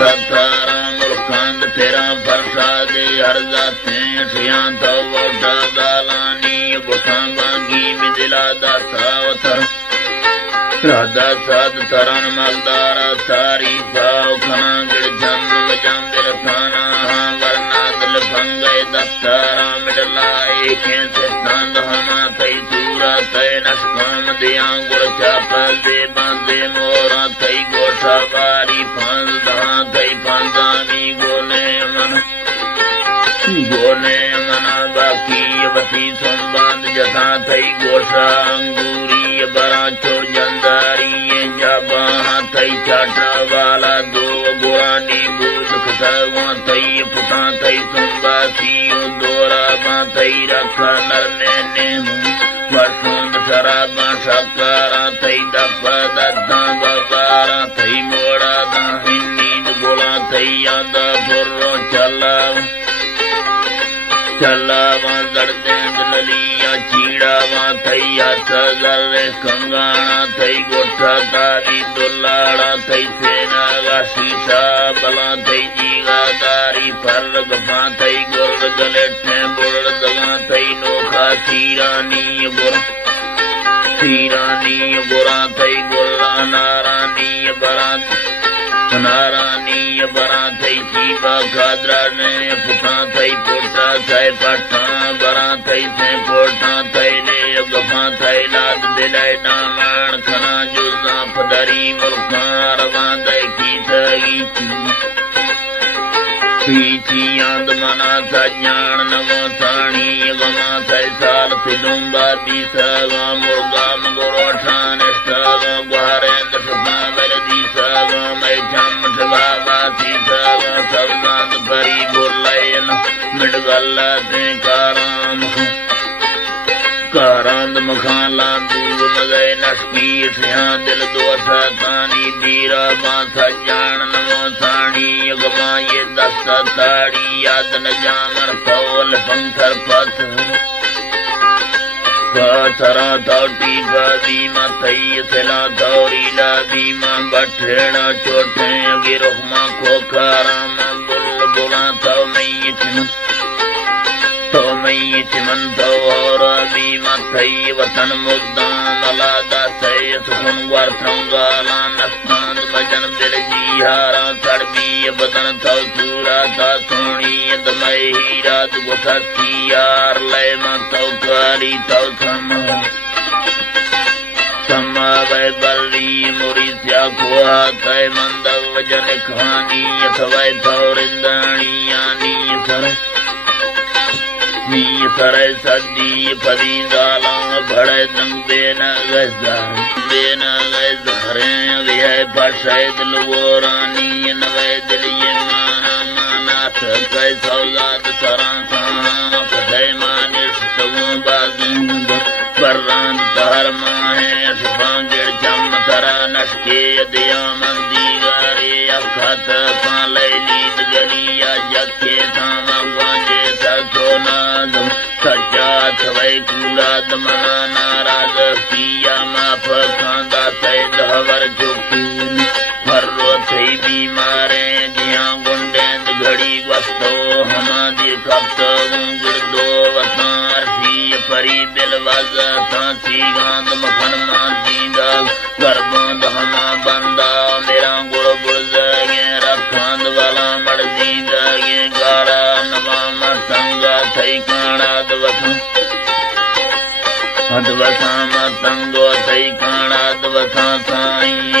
सतारा मुल्कांद तेरा फरसादे हर जाते सियां तो वोटा दालानी बुखा बांगी मिदिला दा सावतर राधा साध तरन मलदारा सारी पाव खना गिड़ जन्म बजांदिर थाना वरना दिल भंगे दफ्तारा मिडलाए कैसे तंद हमा तई सूरा तय नशकाम दिया गुड़ चापल दे बांधे मोरा तई गोठा बारी फांद दहा तई फांदानी गोने मना बाकी वती संबाद जता तई गोठा अंगूरी बरा चो जंदारी जाबा तई चाटा वाला दो गुरानी बूद खतवा तई फुटा तई संबासी दोरा बा तई रखा नरने ने वर्षों शराबा शकारा तई दफा दद्दा बाबारा तई मोड़ा दा नींद बोला तई यादा बुर्रो चला दर्दे दलिया चीड़ावा थई हथ गरे कंगाणा थई गोठा तारी दुलाड़ा थई सेना गा शीशा बला थई जीगा दारी फर गफा थई गुर गलेठे बुड़ दगा थई नोखा सीरानी बुरा थई गुरा नारानी बरा थई चीबा खादरा ने फुटा थई पोटा थई पठा बरा थई से कोटा थई ले गफा थई लाद दिलाई नामण खना जुजा फदरी मुल्कार बांधे की थगी पीछी आंद मना था ज्ञान नमो थानी गमा थई साल फिदुम्बा दी सगा मुर्गा मगोरो ठान सगा गुहारेंद्र सदा बरदी सगा मैं जम बाबा सी सगा सबनाद परी बोलायन मिडगल्ला ते कारांद मखाला दूर मगए नशकीर सिया दिल दोसा तानी दीरा बासा जान नमो साणी गमा ये दस्ता ताड़ी याद न जामर फौल पंखर पथ सरा तौटी बीमा थई सिला दौरी ला बीमा बठेड़ा चोटे गिरोहमा खोखारा बुल बुला तो मई चिमन तो और बीमा थई वतन मुद्दा मलादा सय सुखन वर थंगाला नस्तान भजन दिल जी हारा सड़बी बदन तो सूरा था सोनी दमई रात गुसती यार लय मा तो कारी तो समय बल्ली मुरीस्या कुआ तय मंदव वजन खानी अथवा थौरिंदणी यानी सरे सदी पदी दाला भड़े दंग बेन गजरे विह पशैद लुगोरानी नवे दिलिये माना कै सौजाद सरा कदय मानिश तवो बाजू बर्रान तहर माहे सुभांगिर चम तरा नशके दिया मंदी गारे अखत पालय लीद गरिया जखे थामा वाजे ससोनाद सच्चा थवै कूड़ा दमना नाराज किया माफ खांदा सैद हवर चुकी फर्रो थई बीमारे जिया गुंडेंद घड़ी वस्तो हमादी कप्त गुंगड़ दो वसार सी परी दिल वाजा सांसी गांद मखन मांदीदा गर्बोंद हमा बंदा मेरा गुड़ गुड़ जागे रखांद वाला मड़ दीदा ये गारा नवा मसंगा थई काना अदवसा मतंगो थई काना अदवसा साई